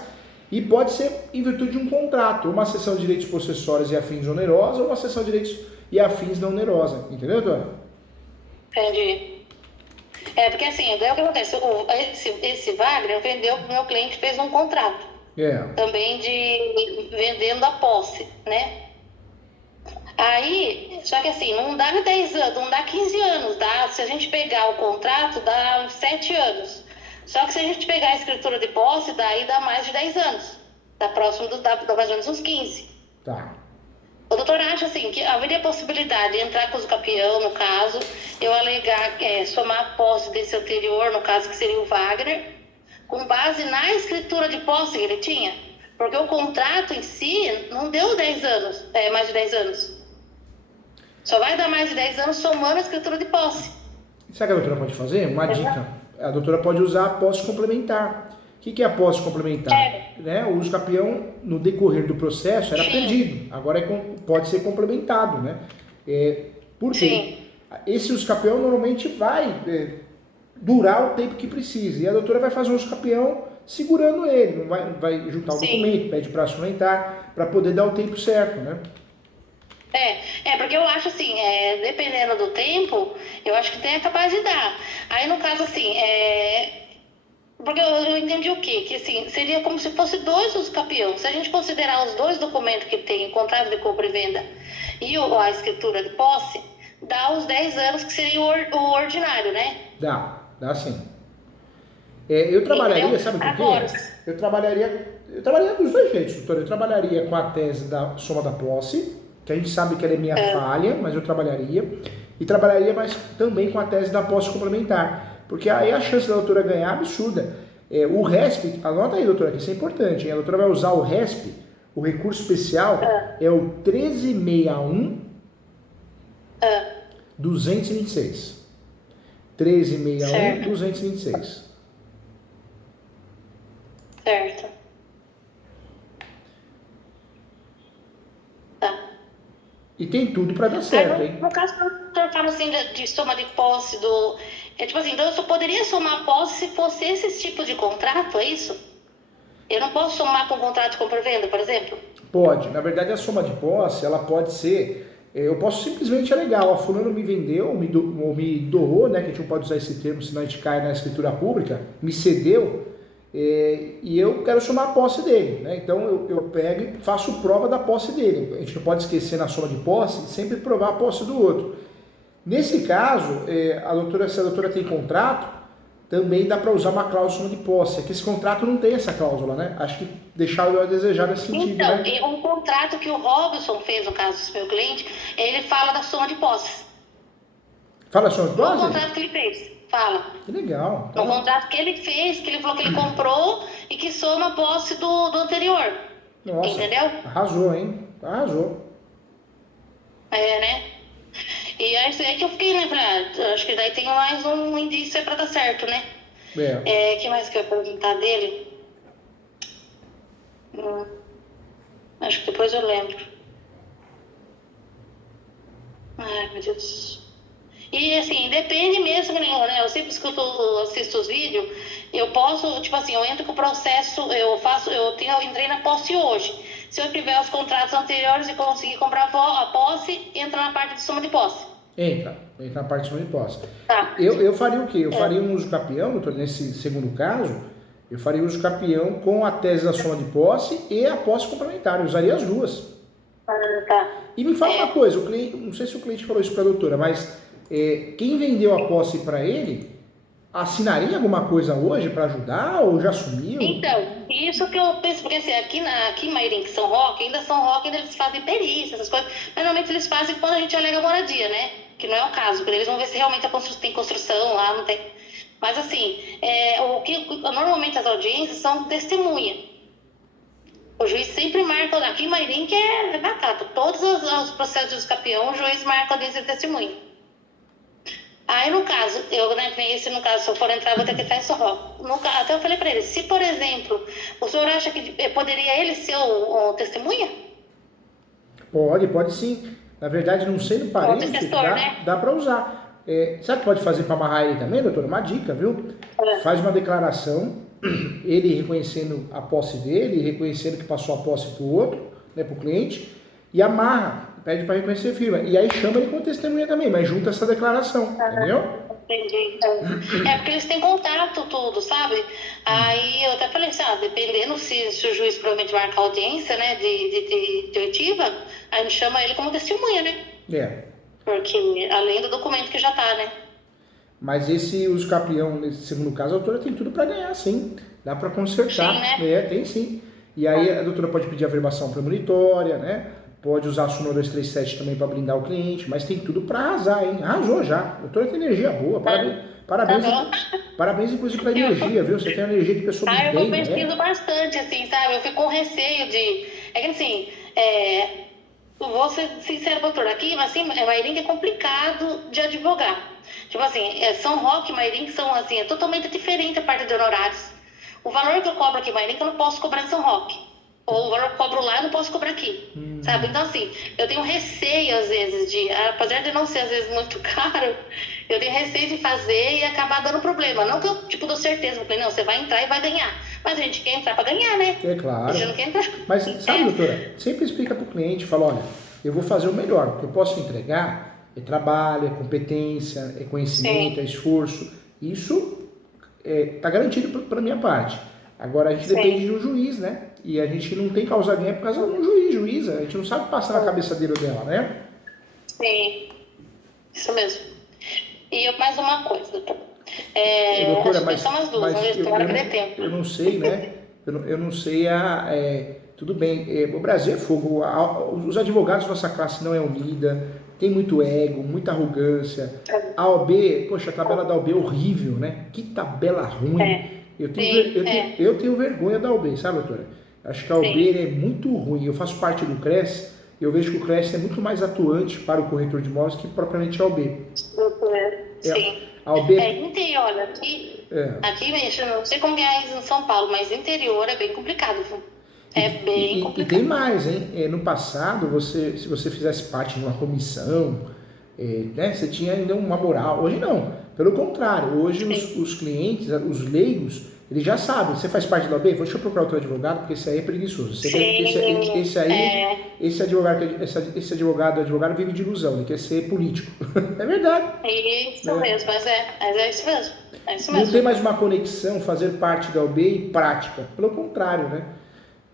E pode ser em virtude de um contrato, uma cessão de direitos possessórios e afins onerosa, ou uma cessão de direitos e afins não onerosa. Entendeu, doutora? Entendi. Porque assim, daí o que acontece? Esse Wagner vendeu pro meu cliente, fez um contrato. Também de vendendo a posse, né? Aí, só que assim, não dá 10 anos, não dá 15 anos, dá, se a gente pegar o contrato, dá uns 7 anos. Só que se a gente pegar a escritura de posse, daí dá mais de 10 anos. Dá mais ou menos uns 15. Tá. O doutor acha assim, que haveria possibilidade de entrar com o campeão, no caso, eu alegar, somar a posse desse anterior, no caso que seria o Wagner, com base na escritura de posse que ele tinha? Porque o contrato em si não deu 10 anos, mais de 10 anos. Só vai dar mais de 10 anos somando a escritura de posse. Sabe o que a doutora pode fazer? Uma dica. A doutora pode usar a posse complementar. O que é a posse complementar? Né? O uso capião, no decorrer do processo, era perdido. Agora pode ser complementado. Né? Por quê? Esse uso capião normalmente vai durar o tempo que precisa. E a doutora vai fazer o uso capião segurando ele. Não vai juntar o documento, pede prazo suplementar, para poder dar o tempo certo. Né? Porque eu acho assim, dependendo do tempo, eu acho que é capaz de dar. Aí no caso assim, porque eu entendi o quê? Que assim, seria como se fosse 2 os campeões. Se a gente considerar os 2 documentos que tem, o contrato de compra e venda e a escritura de posse, dá os 10 anos que seria o ordinário, né? Dá sim. Eu trabalharia, sabe por quê? Eu trabalharia dos 2 jeitos, doutor. Eu trabalharia com a tese da soma da posse, que a gente sabe que ela é minha falha, mas eu trabalharia. E trabalharia mais também com a tese da posse complementar. Porque aí a chance da doutora ganhar é absurda. O RESP, anota aí, doutora, que isso é importante, hein? A doutora vai usar o RESP, o recurso especial, é o 1361 226. 1361 226. Certo. E tem tudo para dar certo, hein? No caso, o doutor fala assim de soma de posse tipo assim, então eu só poderia somar posse se fosse esse tipo de contrato, é isso? Eu não posso somar com contrato de compra e venda, por exemplo? Pode. Na verdade, a soma de posse, ela pode ser... Eu posso simplesmente alegar, o fulano me vendeu, ou me doou, né? Que a gente não pode usar esse termo, senão a gente cai na escritura pública, me cedeu, e eu quero somar a posse dele, né? Então eu pego e faço prova da posse dele. A gente não pode esquecer na soma de posse sempre provar a posse do outro. Nesse caso, se a doutora tem contrato, também dá para usar uma cláusula de posse. É que esse contrato não tem essa cláusula, né? Acho que deixaram a desejar nesse sentido, então, né? Um contrato que o Robson fez, no caso do meu cliente, ele fala da soma de posses. Fala soma de posse? No contrato que ele fez, fala. Que legal. No contrato que ele fez, que ele falou que ele comprou e que soma a posse do anterior. Nossa, entendeu? Arrasou, hein? Arrasou. Né? E aí que eu fiquei, né? Acho que daí tem mais um indício aí pra dar certo, né? Que mais que eu ia perguntar dele? Acho que depois eu lembro. Ai, meu Deus. E assim, depende mesmo, né? Eu sempre assisto os vídeos, eu posso, tipo assim, eu entro com o processo, eu entrei na posse hoje. Se eu tiver os contratos anteriores e conseguir comprar a posse, entra na parte de soma de posse. Entra na parte de soma de posse. Tá. Eu faria o quê? Eu faria um uso capião, doutor, nesse segundo caso, eu faria uso capião com a tese da soma de posse e a posse complementar. Eu usaria as duas. Tá. E me fala uma coisa, o cliente, não sei se o cliente falou isso para a doutora, mas quem vendeu a posse para ele, assinaria alguma coisa hoje para ajudar ou já assumiu? Então, isso que eu penso, porque assim, aqui em Mairim, que São Roque, ainda eles fazem perícia, essas coisas, mas normalmente eles fazem quando a gente alega moradia, né? Que não é o caso, porque eles vão ver se realmente tem construção lá, não tem. Mas assim, normalmente as audiências são testemunha. O juiz sempre marca, aqui em Mairim, que é batata, todos os processos de campeão, o juiz marca a audiência de testemunha. Aí, no caso, no caso, se eu for entrar, eu vou ter que estar em São Roque. Até eu falei para ele, se, por exemplo, o senhor acha que poderia ele ser o testemunha? Pode sim. Na verdade, não sendo parente, dá para usar. Sabe o que pode fazer para amarrar ele também, doutora? Uma dica, viu? Faz uma declaração, ele reconhecendo a posse dele, reconhecendo que passou a posse para o outro, né, para o cliente, e amarra. Pede para reconhecer firma. E aí chama ele como testemunha também, mas junta essa declaração, entendeu? Entendi. Porque eles têm contato, tudo, sabe? Aí eu até falei assim, dependendo se o juiz provavelmente marcar audiência, né, de oitiva, a gente chama ele como testemunha, né? Porque além do documento que já tá, né? Mas esse uso capião, nesse segundo caso, a doutora tem tudo para ganhar, sim. Dá para consertar. Sim, né? Tem sim. E aí a doutora pode pedir a verbação premonitória, né? Pode usar a súmula 237 também para blindar o cliente, mas tem tudo para arrasar, hein? Arrasou já. A doutora tem energia boa, parabéns inclusive para energia, viu? Você tem energia de pessoa bem, eu pesquiso bastante, assim, sabe? Eu fico com receio de... É que assim, vou ser sincera, doutora, aqui, assim, Mairim é complicado de advogar. Tipo assim, São Roque e Mairim são, assim, totalmente diferente a parte de honorários. O valor que eu cobro aqui em Mairim, eu não posso cobrar em São Roque. Ou o valor que eu cobro lá, eu não posso cobrar aqui, sabe? Então, assim, eu tenho receio, às vezes, apesar de não ser, às vezes, muito caro, eu tenho receio de fazer e acabar dando problema. Não que eu, dou certeza, porque não, você vai entrar e vai ganhar. Mas a gente quer entrar para ganhar, né? É claro. A gente não quer entrar. Mas, sabe, doutora, sempre explica para o cliente, fala, olha, eu vou fazer o melhor, o que eu posso entregar é trabalho, é competência, é conhecimento, é esforço. Isso tá garantido para minha parte. Agora, a gente depende de um juiz, né? E a gente não tem causa ganha por causa de um juíza. A gente não sabe passar na cabeça dele ou dela, né? Sim, isso mesmo. E mais uma coisa, doutora. Doutora, mas eu não sei, né? Eu não sei tudo bem, o Brasil é fogo. Os advogados da nossa classe não é unida, tem muito ego, muita arrogância. A OAB, poxa, a tabela da OAB é horrível, né? Que tabela ruim. Eu tenho vergonha da OAB, sabe, doutora? Acho que a OAB é muito ruim. Eu faço parte do CRES, eu vejo que o CRES é muito mais atuante para o corretor de imóveis que propriamente a OAB. Sim. A OAB... interior, aqui, eu não sei como é em São Paulo, mas interior é bem complicado, viu? Bem complicado. E tem mais, hein? No passado, se você fizesse parte de uma comissão, né, você tinha ainda uma moral. Hoje não. Pelo contrário, hoje os clientes, os leigos, Ele já sabe, você faz parte da OAB? Deixa eu procurar outro advogado, porque esse aí é preguiçoso. Esse advogado vive de ilusão, ele quer ser político. É verdade. Isso mesmo, mas é isso mesmo. É isso mesmo. Não tem mais uma conexão, fazer parte da OAB e prática. Pelo contrário, né?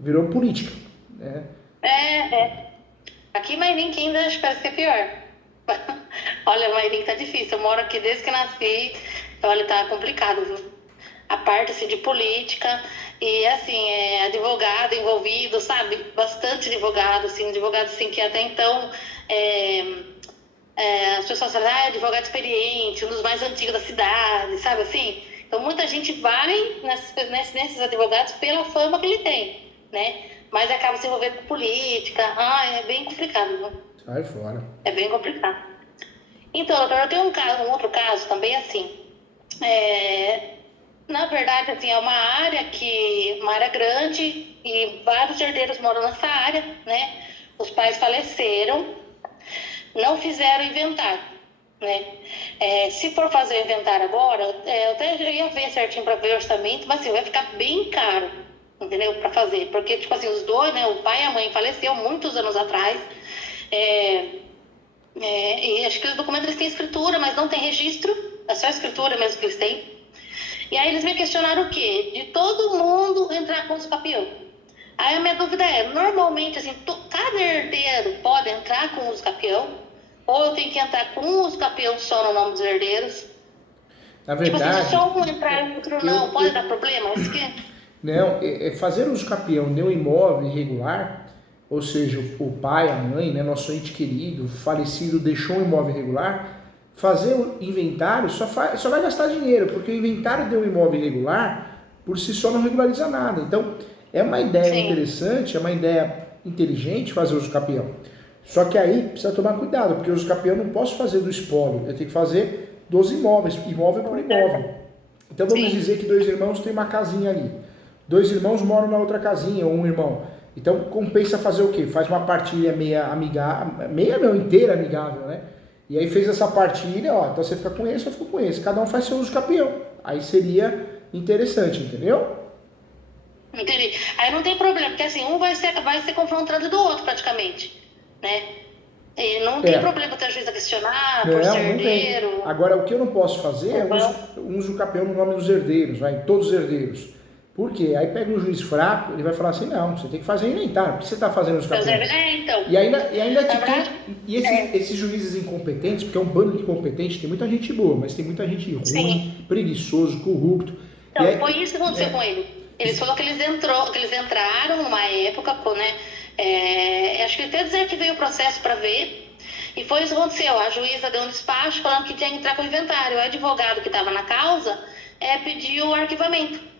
Virou política. Né? Aqui em Mairim ainda acho que parece que é pior. Olha, Mairim tá difícil. Eu moro aqui desde que nasci. Olha, tá complicado, viu? A parte assim, de política e assim, advogado envolvido, sabe? Bastante advogado, assim, que até então as pessoas falam, advogado experiente, um dos mais antigos da cidade, sabe assim? Então muita gente vai nesses advogados pela fama que ele tem, né? Mas acaba se envolvendo com política. É bem complicado, viu? Sai fora. É bem complicado. Então, doutor, eu tenho um outro caso também, assim. Na verdade, assim, é uma área grande e vários herdeiros moram nessa área, né? Os pais faleceram, não fizeram inventário, né? Se for fazer o inventário agora, eu até ia ver certinho para ver o orçamento, mas assim, vai ficar bem caro, entendeu? Para fazer, porque, tipo assim, os dois, né? O pai e a mãe faleceram muitos anos atrás, e acho que os documentos eles têm escritura, mas não tem registro, é só escritura mesmo que eles têm. E aí eles me questionaram o quê? De todo mundo entrar com os capião. Aí a minha dúvida normalmente, assim, cada herdeiro pode entrar com os capião? Ou eu tenho que entrar com os capião só no nome dos herdeiros? Na verdade... Tipo assim, se só um entrar e o outro não, pode dar problema? Não, fazer uso capião de um imóvel irregular, ou seja, o pai, a mãe, né, nosso ente querido, falecido, deixou um imóvel irregular... Fazer o inventário só vai gastar dinheiro, porque o inventário de um imóvel irregular, por si só, não regulariza nada. Então, é uma ideia interessante, é uma ideia inteligente fazer uso capião. Só que aí precisa tomar cuidado, porque o uso capião eu não posso fazer do espólio, eu tenho que fazer dos imóveis, imóvel por imóvel. Então, vamos dizer que 2 irmãos têm uma casinha ali. 2 irmãos moram na outra casinha, ou um irmão. Então, compensa fazer o quê? Faz uma partilha meia amigável, meia não, inteira amigável, né? E aí fez essa partilha, então você fica com esse, eu fico com esse. Cada um faz seu uso capião. Aí seria interessante, entendeu? Entendi. Aí não tem problema, porque assim, um vai ser confrontado do outro praticamente, né? E não tem problema ter a juíza questionar, por ser herdeiro. Tem. Agora, o que eu não posso fazer é um uso capião no nome dos herdeiros, todos os herdeiros. Por quê? Aí pega um juiz fraco, ele vai falar assim, não, você tem que fazer inventário, por que você está fazendo os capiões? Então. E ainda esses juízes incompetentes, porque é um bando de incompetentes, tem muita gente boa, mas tem muita gente ruim, preguiçoso, corrupto. Então, foi isso que aconteceu com ele. Eles falaram que eles entraram numa época, né? Acho que até dizer que veio o processo para ver, e foi isso que aconteceu. A juíza deu um despacho falando que tinha que entrar com o inventário. O advogado que estava na causa pediu o arquivamento.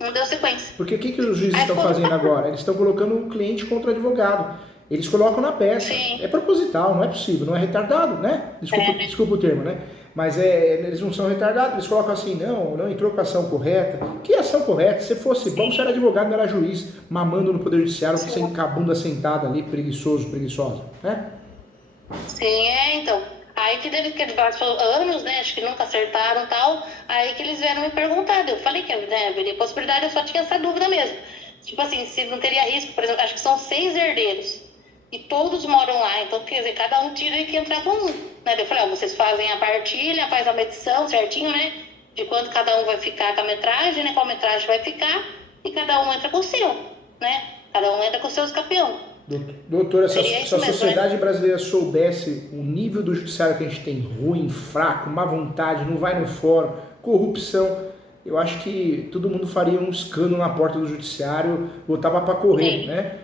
Não deu sequência. Porque o que os juízes estão fazendo agora? Eles estão colocando o cliente contra o advogado. Eles colocam na peça. Sim. É proposital, não é possível, não é retardado, né? Desculpa o termo, né? Mas eles não são retardados, eles colocam assim, não entrou com a ação correta. Que ação correta? Se fosse bom, você era advogado, não era juiz, mamando no Poder Judiciário, com a bunda sentada ali, preguiçosa, né? Sim, então. Aí que passou anos, né? Acho que nunca acertaram e tal. Aí que eles vieram me perguntar. Eu falei que haveria possibilidade, eu só tinha essa dúvida mesmo. Tipo assim, se não teria risco, por exemplo, acho que são 6 herdeiros. E todos moram lá. Então, quer dizer, cada um tira e que entrar com um. Né? Eu falei, vocês fazem a partilha, faz a medição certinho, né? De quanto cada um vai ficar com a metragem, né? Qual metragem vai ficar. E cada um entra com o seu, né? Cada um entra com os seus campeões. Doutora, se a sociedade brasileira soubesse o nível do judiciário que a gente tem, ruim, fraco, má vontade, não vai no fórum, corrupção, eu acho que todo mundo faria um escândalo na porta do judiciário, botava para correr, né?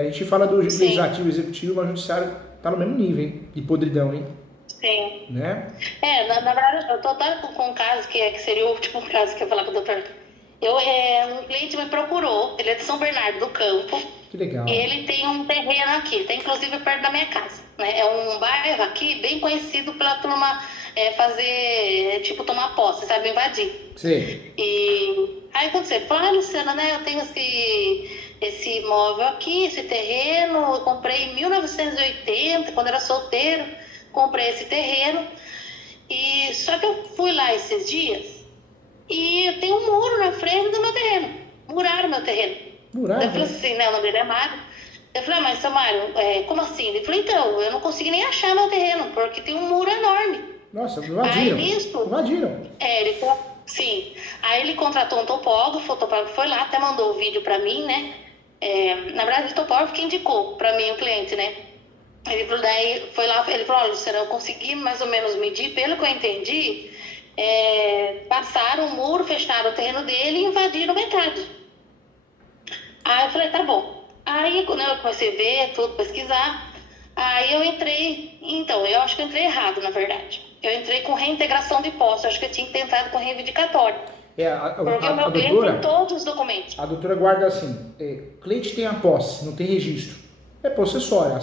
A gente fala do legislativo e executivo, mas o judiciário está no mesmo nível, hein? De podridão, hein? Sim. Né? Na verdade, eu tô com um caso que seria o último caso que eu ia falar com o doutor. Um cliente me procurou, ele é de São Bernardo do Campo. Que legal. E ele tem um terreno aqui, tá inclusive perto da minha casa, né? É um bairro aqui bem conhecido pela turma fazer, tipo, tomar posse, sabe? Invadir. Sim. E aí quando você fala, Luciana, né? Eu tenho esse imóvel aqui, esse terreno, eu comprei em 1980, quando era solteiro, comprei esse terreno. E só que eu fui lá esses dias e tem um muro na frente do meu terreno. Muraram meu terreno. Muraram? Eu falei assim, né, o nome dele é Mário. Eu falei, mas seu Mário, como assim? Ele falou, então, eu não consegui nem achar meu terreno, porque tem um muro enorme. Nossa, Aí invadiram. nisso, Invadiram. sim. Aí ele contratou um topógrafo, o topógrafo foi lá, até mandou o vídeo pra mim, né? Na verdade, o topógrafo que indicou pra mim, o cliente, né? Ele falou, daí foi lá, ele falou, olha, Luciana, eu consegui mais ou menos medir, pelo que eu entendi, passaram o muro, fecharam o terreno dele e invadiram metade. Aí eu falei, tá bom. Aí quando eu comecei a ver tudo, pesquisar, aí eu entrei, então, eu acho que eu entrei errado, na verdade. Eu entrei com reintegração de posse, eu acho que eu tinha tentado com reivindicatório. Porque o meu cliente doutora, tem todos os documentos. A doutora guarda assim, o cliente tem a posse, não tem registro. É possessória.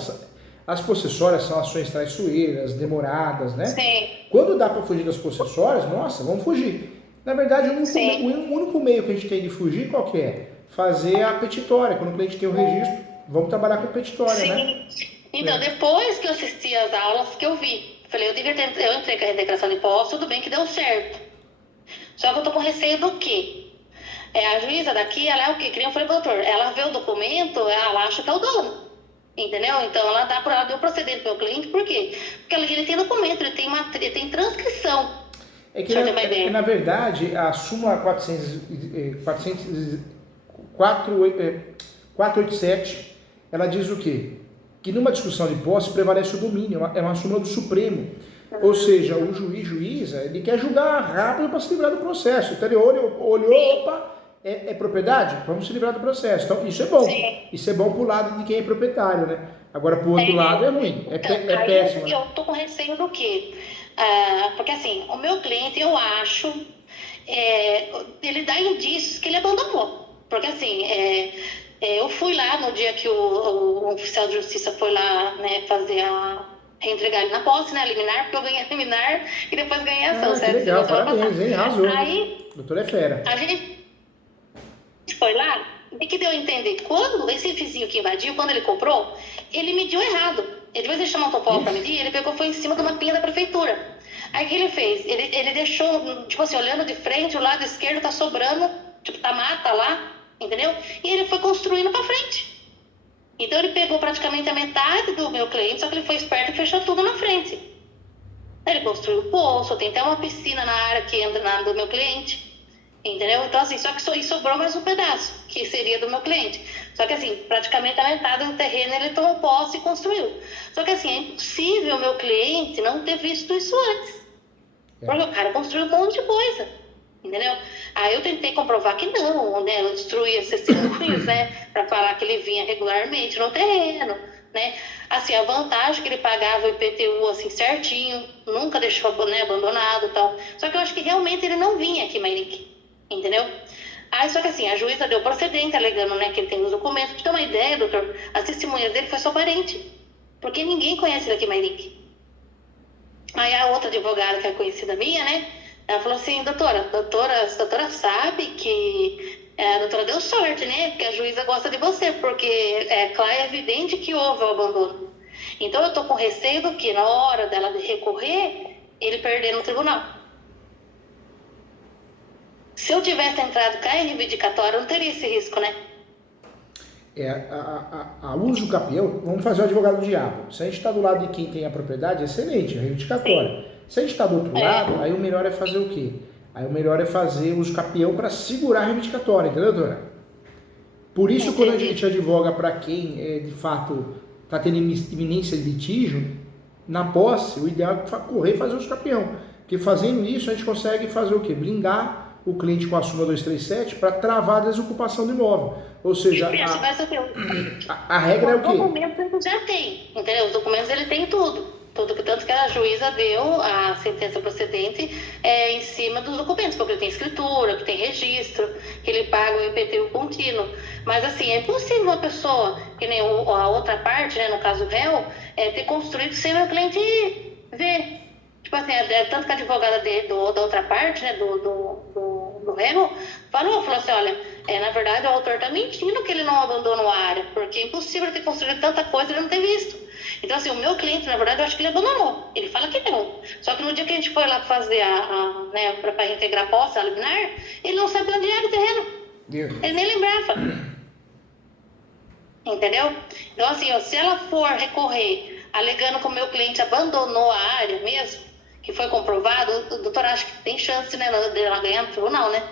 As possessórias são ações traiçoeiras, demoradas, né? Sim. Quando dá para fugir das possessórias, nossa, vamos fugir. Na verdade, o único meio que a gente tem de fugir, qual que é? Fazer a petitória. Quando o cliente tem o registro, vamos trabalhar com petitória, Sim. né? Então, depois que eu assisti as aulas, que eu vi, falei, eu entrei com a reintegração de posse, tudo bem que deu certo. Só que eu tô com receio do quê? A juíza daqui, ela é o quê? Que nem eu falei pro doutor, ela vê o documento, ela acha que é o dono. Entendeu? Então ela deu procedente pro meu cliente, por quê? Porque ele tem documento, ele tem transcrição. É que na verdade a súmula 487, ela diz o quê? Que numa discussão de posse prevalece o domínio, é uma súmula do Supremo. Ou seja, o juíza, ele quer julgar rápido para se livrar do processo. Então ele olhou, opa, é propriedade? Vamos se livrar do processo. Então isso é bom. Sim. Isso é bom pro lado de quem é proprietário, né? Agora pro outro lado é ruim, é péssimo. Eu tô com receio do quê? Porque assim, o meu cliente, eu acho, ele dá indícios que ele abandonou. Porque assim, eu fui lá no dia que o oficial de justiça foi lá, né, reentregar ele na posse, né, liminar, porque eu ganhei a liminar e depois ganhei a ação, certo? Legal, parabéns, hein? Arrasou. Aí, doutor é fera. A gente foi lá, e que deu a entender, quando esse vizinho que invadiu, quando ele comprou, ele mediu errado. Ele, ao invés de chamar um topógrafo para medir, ele pegou, foi em cima de uma pinha da prefeitura. Aí o que ele fez? Ele deixou, tipo assim, olhando de frente, o lado esquerdo tá sobrando, tipo, tá mata lá, entendeu? E ele foi construindo para frente. Então ele pegou praticamente a metade do meu cliente, só que ele foi esperto e fechou tudo na frente. Ele construiu o poço, tem até uma piscina na área que entra do meu cliente. Entendeu? Então, assim, só que sobrou mais um pedaço, que seria do meu cliente. Só que, assim, praticamente a metade do terreno ele tomou posse e construiu. Só que, assim, é impossível o meu cliente não ter visto isso antes. Porque o cara construiu um monte de coisa. Entendeu? Aí eu tentei comprovar que não, né? Eu destruí esses testemunhos, né? Pra falar que ele vinha regularmente no terreno, né? Assim, a vantagem que ele pagava o IPTU, assim, certinho, nunca deixou, né, abandonado e tal. Só que eu acho que realmente ele não vinha aqui em Mairink. Entendeu? Aí, só que assim, a juíza deu procedente, alegando, né, que ele tem os documentos. Pra ter uma ideia, doutor, as testemunhas dele foi só parente. Porque ninguém conhece ele aqui em Mairink. Aí a outra advogada, que é conhecida minha, né, ela falou assim, a doutora sabe que a doutora deu sorte, né, porque a juíza gosta de você, porque é evidente que houve o abandono. Então eu tô com receio do que, na hora dela de recorrer, ele perder no tribunal. Se eu tivesse entrado com a reivindicatória, eu não teria esse risco, né? A uso capião, vamos fazer o advogado do diabo. Se a gente está do lado de quem tem a propriedade, excelente, a reivindicatória. Sim. Se a gente está do outro lado, aí o melhor é fazer o quê? Aí o melhor é fazer o uso capião para segurar a reivindicatória, entendeu, doutora? Por isso, quando a gente advoga para quem, de fato, está tendo iminência de litígio, na posse, o ideal é correr e fazer o uso capião. Porque fazendo isso, a gente consegue fazer o quê? Blindar o cliente com a súmula 237 para travar a desocupação do imóvel. Ou seja, a regra é o quê? Os documentos ele já tem, entendeu? Os documentos ele tem tudo. Tanto que a juíza deu a sentença procedente em cima dos documentos, porque ele tem escritura, que tem registro, que ele paga o IPTU contínuo. Mas assim, é impossível uma pessoa, que nem a outra parte, né, no caso o réu, ter construído sem o cliente ver. Tipo assim, tanto que a advogada da outra parte, né, do réu, falou assim, olha, na verdade o autor está mentindo que ele não abandonou a área, porque é impossível ter construído tanta coisa e ele não ter visto. Então, assim, o meu cliente, na verdade, eu acho que ele abandonou. Ele fala que não. Só que no dia que a gente foi lá fazer né, para reintegrar a posse, a liminar, ele não sabe onde era o terreno. Ele nem lembrava. Entendeu? Então, assim, ó, se ela for recorrer alegando que o meu cliente abandonou a área mesmo, que foi comprovado, o doutor acha que tem chance, né, dela ganhar no tribunal, né?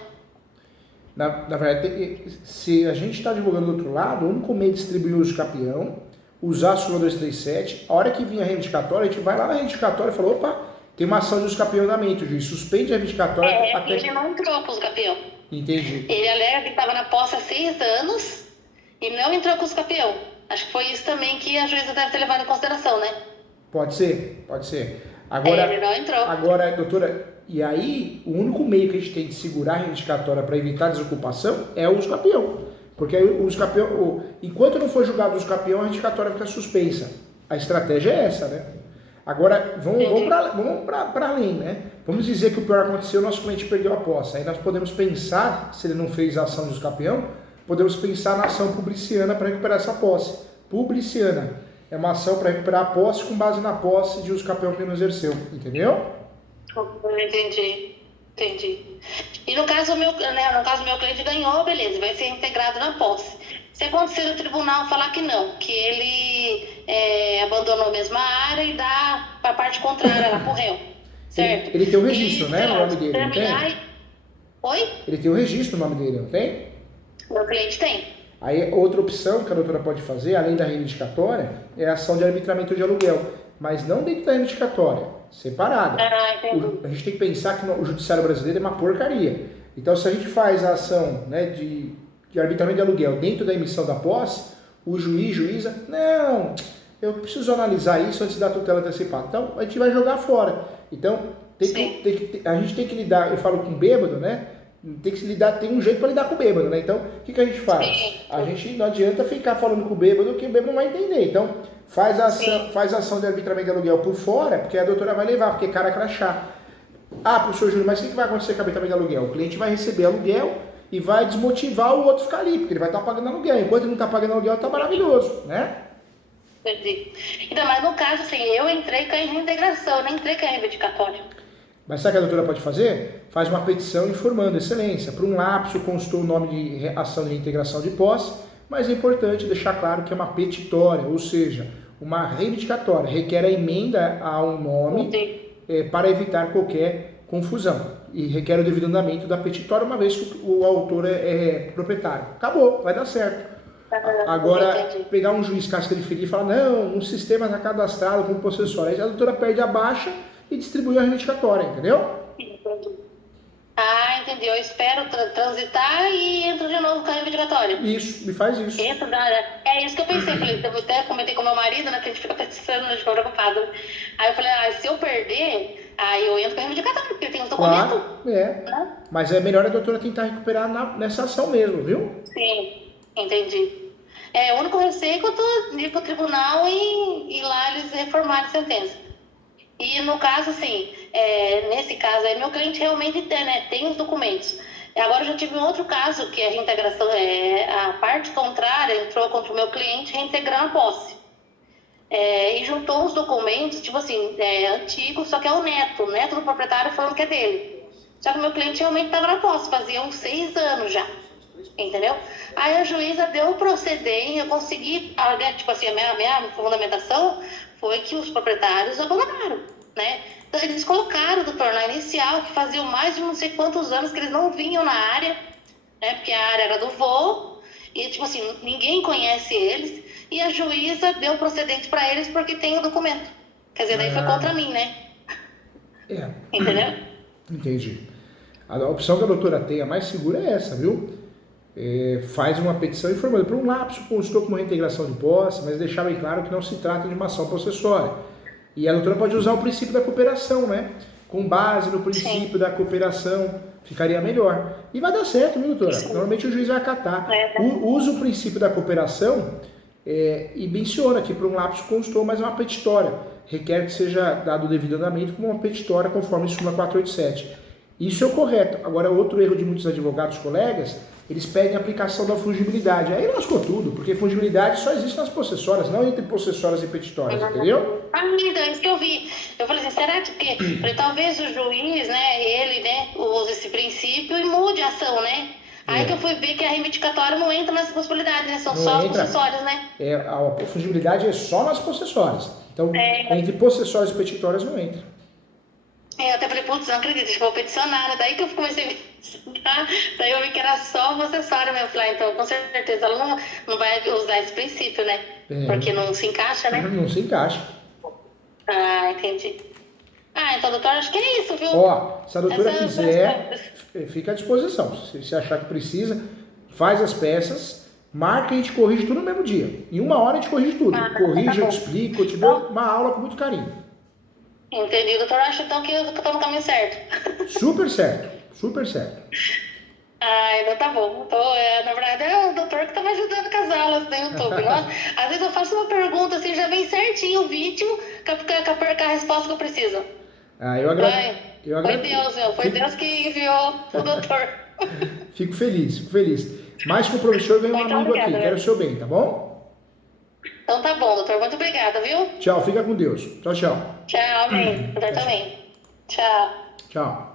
Na verdade, se a gente está divulgando do outro lado, o único meio de distribuir o uso capião, usar a súmula 237, a hora que vir a reivindicatória, a gente vai lá na reivindicatória e fala, opa, tem uma ação de uso capião na mente, o juiz suspende a reivindicatória. Até... ele não entrou com o uso capião. Entendi. Ele alega que estava na posse há 6 anos e não entrou com o uso capião. Acho que foi isso também que a juíza deve ter levado em consideração, né? Pode ser, pode ser. Agora, ele não entrou. Agora, doutora, e aí o único meio que a gente tem de segurar a reivindicatória para evitar a desocupação é o uso capião. Porque aí o uso capião, enquanto não for julgado o uso capião, a reivindicatória fica suspensa. A estratégia é essa, né? Agora, vamos para além, né? Vamos dizer que o pior aconteceu, o nosso cliente perdeu a posse. Aí nós podemos pensar, se ele não fez a ação de uso capião, podemos pensar na ação publiciana para recuperar essa posse. Publiciana é uma ação para recuperar a posse com base na posse de uso capião que ele não exerceu. Entendeu? Entendi. E no caso, meu cliente ganhou, beleza, vai ser integrado na posse. Se acontecer o tribunal falar que não, que ele abandonou a mesma área e dá para a parte contrária lá pro réu, certo? Ele tem o registro, né, no nome dele, não tem? Oi? Ele tem o registro no nome dele, não tem? Meu cliente tem. Aí, outra opção que a doutora pode fazer, além da reivindicatória, é a ação de arbitramento de aluguel, mas não dentro da reivindicatória, separada. A gente tem que pensar que o judiciário brasileiro é uma porcaria. Então, se a gente faz a ação, né, de arbitramento de aluguel dentro da emissão da posse, o juíza, não, eu preciso analisar isso antes da tutela antecipada. Então, a gente vai jogar fora. Então, a gente tem que lidar, eu falo com bêbado, né? Tem que se lidar, tem um jeito para lidar com o bêbado, né? Então, o que a gente faz? A gente não adianta ficar falando com o bêbado que o bêbado não vai entender. Então, faz a ação de arbitramento de aluguel por fora, porque a doutora vai levar, porque é cara crachá. Professor Júlio, mas o que vai acontecer com o arbitramento de aluguel? O cliente vai receber aluguel e vai desmotivar o outro ficar ali, porque ele vai estar pagando aluguel. Enquanto ele não está pagando aluguel, está maravilhoso, né? Entendi. Ainda mais no caso, assim, eu entrei com a reintegração, eu não entrei com a reivindicatória. Mas sabe o que a doutora pode fazer? Faz uma petição informando, excelência, por um lapso constou o nome de ação de reintegração de posse, mas é importante deixar claro que é uma petitória, ou seja, uma reivindicatória, requer a emenda ao nome para evitar qualquer confusão e requer o devido andamento da petitória, uma vez que o autor é proprietário. Acabou, vai dar certo. Agora, pegar um juiz casteriferia e falar, não, um sistema está cadastrado como possessório, aí a doutora perde a baixa e distribui a reivindicatória, entendeu? Entendi. Eu espero transitar e entro de novo com a reivindicatória. Isso, me faz isso. É isso que eu pensei. Falei, eu até comentei com meu marido, né, que a gente fica pensando, a gente fica preocupado. Aí eu falei, se eu perder, aí eu entro com a reivindicatória, porque tem os documentos. Claro, né? Mas é melhor a doutora tentar recuperar nessa ação mesmo, viu? Sim, entendi. O único receio é que eu tô indo pro tribunal e lá eles reformarem a sentença. E no caso, assim, nesse caso aí, meu cliente realmente tem os documentos. Agora eu já tive um outro caso, que a reintegração, a parte contrária entrou contra o meu cliente reintegrando a posse. E juntou os documentos, tipo assim, antigos, só que é o neto do proprietário falando que é dele. Só que o meu cliente realmente estava na posse, fazia uns 6 anos já. Entendeu? Aí a juíza deu o procedente, eu consegui, tipo assim, a minha fundamentação foi que os proprietários abandonaram, né? Então, eles colocaram o doutor na inicial, que faziam mais de não sei quantos anos que eles não vinham na área, né? Porque a área era do vô, e tipo assim, ninguém conhece eles, e a juíza deu o procedente para eles porque tem o documento. Quer dizer, daí foi contra mim, né? Entendeu? Entendi. A opção que a doutora tem, a mais segura é essa, viu? Faz uma petição informando por um lapso, constou com uma reintegração de posse, mas deixar bem claro que não se trata de uma ação possessória. E a doutora pode usar o princípio da cooperação, né? Com base no princípio da cooperação, ficaria melhor. E vai dar certo, viu, doutora? Normalmente o juiz vai acatar. Usa o princípio da cooperação e menciona que por um lapso constou, mas é uma petitória. Requer que seja dado o devido andamento como uma petitória, conforme súmula 487. Isso é o correto. Agora, outro erro de muitos advogados colegas, eles pedem a aplicação da fungibilidade. Aí lascou tudo, porque fungibilidade só existe nas possessórias, não entre possessórias e petitórias, entendeu? Então, isso que eu vi. Eu falei assim, será que falei, talvez o juiz, né, ele, né, use esse princípio e mude a ação, né? Aí que eu fui ver que a reivindicatória não entra nessa possibilidade, né? São só as possessórias, né? A fungibilidade é só nas possessórias. Então, entre possessórias e petitórias não entra. Eu até falei, putz, não acredito, acho que vou peticionar, né? Daí que eu comecei a estudar, daí eu vi que era só possessória mesmo. Eu falei, então com certeza ela não vai usar esse princípio, né? Porque não se encaixa, né? Não se encaixa. Ah, entendi. Ah, então, doutor, acho que é isso, viu? Ó, se a doutora quiser, fica à disposição. Se você achar que precisa, faz as peças, marca e a gente corrige tudo no mesmo dia. Em 1 hora a gente corrige tudo. Corrige, eu explico, eu te dou uma aula com muito carinho. Entendi, doutor. Acho então que eu tô no caminho certo. Super certo, super certo. Ah, então tá bom. Na verdade, é o doutor que tá me ajudando com as aulas do YouTube. Nossa, às vezes eu faço uma pergunta assim, já vem certinho o vídeo com a resposta que eu preciso. Ah, eu agradeço. Foi Deus, meu. Foi Deus que enviou o doutor. Fico feliz, fico feliz. Mais que o professor ganha um amigo aqui. Quero o seu bem, tá bom? Então tá bom, doutor. Muito obrigada, viu? Tchau, fica com Deus. Tchau, tchau. Tchau, amém. Doutor também. Tchau. Tchau.